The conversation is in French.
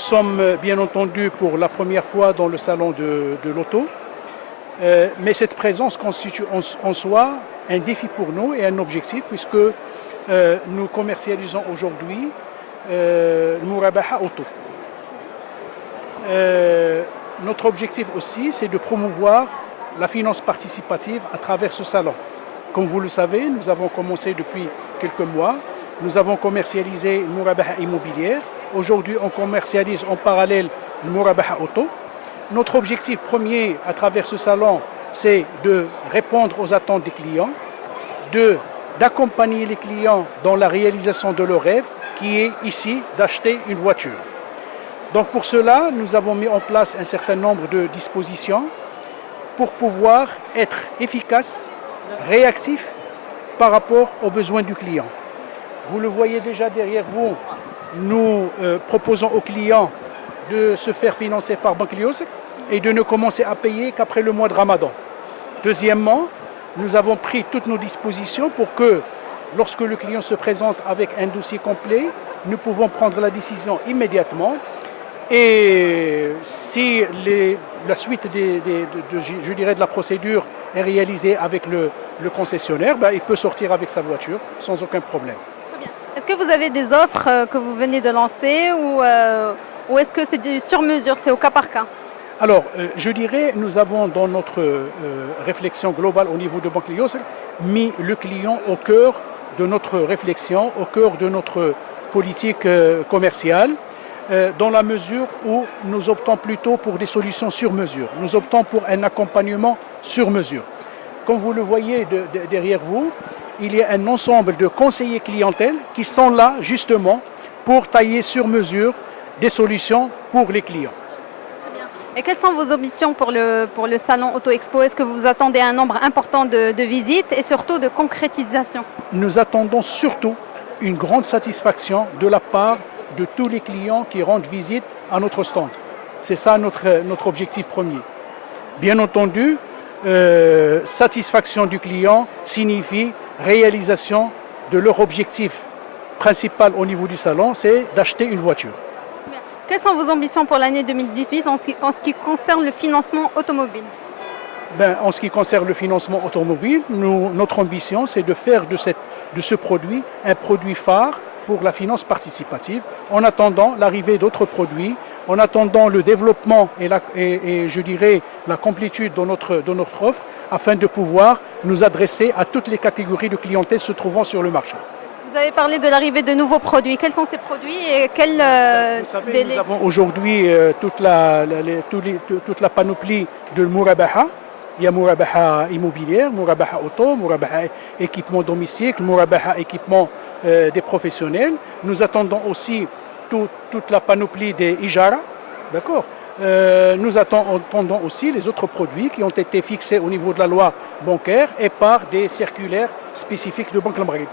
sommes bien entendu pour la première fois dans le salon de l'auto, mais cette présence constitue en soi un défi pour nous et un objectif puisque nous commercialisons aujourd'hui Mourabaha Auto. Notre objectif aussi, c'est de promouvoir la finance participative à travers ce salon. Comme vous le savez, nous avons commencé depuis quelques mois. Nous avons commercialisé le Mourabaha immobilière. Aujourd'hui, on commercialise en parallèle le Mourabaha Auto. Notre objectif premier à travers ce salon, c'est de répondre aux attentes des clients, d'accompagner les clients dans la réalisation de leur rêve, qui est ici d'acheter une voiture. Donc pour cela, nous avons mis en place un certain nombre de dispositions pour pouvoir être efficace, réactif par rapport aux besoins du client. Vous le voyez déjà derrière vous, nous proposons aux clients de se faire financer par Banque Lyos et de ne commencer à payer qu'après le mois de Ramadan. Deuxièmement, nous avons pris toutes nos dispositions pour que lorsque le client se présente avec un dossier complet, nous pouvons prendre la décision immédiatement. Et si la suite de la procédure est réalisée avec le concessionnaire, il peut sortir avec sa voiture sans aucun problème. Très bien. Est-ce que vous avez des offres que vous venez de lancer ou est-ce que c'est du sur-mesure, c'est au cas par cas? Alors, je dirais, nous avons dans notre réflexion globale au niveau de Banque Lyos mis le client au cœur de notre réflexion, au cœur de notre politique commerciale. Dans la mesure où nous optons plutôt pour des solutions sur mesure. Nous optons pour un accompagnement sur mesure. Comme vous le voyez derrière vous, il y a un ensemble de conseillers clientèle qui sont là justement pour tailler sur mesure des solutions pour les clients. Très bien. Et quelles sont vos ambitions pour le salon Auto Expo? Est-ce que vous attendez un nombre important de visites et surtout de concrétisation? Nous attendons surtout une grande satisfaction de la part de tous les clients qui rendent visite à notre stand. C'est ça notre objectif premier. Bien entendu, satisfaction du client signifie réalisation de leur objectif principal au niveau du salon, c'est d'acheter une voiture. Quelles sont vos ambitions pour l'année 2018 en ce qui concerne le financement automobile? En ce qui concerne le financement automobile, notre ambition, c'est de faire de ce produit un produit phare pour la finance participative, en attendant l'arrivée d'autres produits, en attendant le développement et je dirais la complétude de notre offre, afin de pouvoir nous adresser à toutes les catégories de clientèle se trouvant sur le marché. Vous avez parlé de l'arrivée de nouveaux produits. Quels sont ces produits et quel Vous savez, délai? nous avons aujourd'hui toute la panoplie de Mourabaha. Il y a Mourabaha immobilière, Mourabaha auto, Mourabaha équipement domicile, Mourabaha équipement des professionnels. Nous attendons aussi toute la panoplie des Ijara, d'accord. Nous attendons aussi les autres produits qui ont été fixés au niveau de la loi bancaire et par des circulaires spécifiques de Banque Al Maghrib.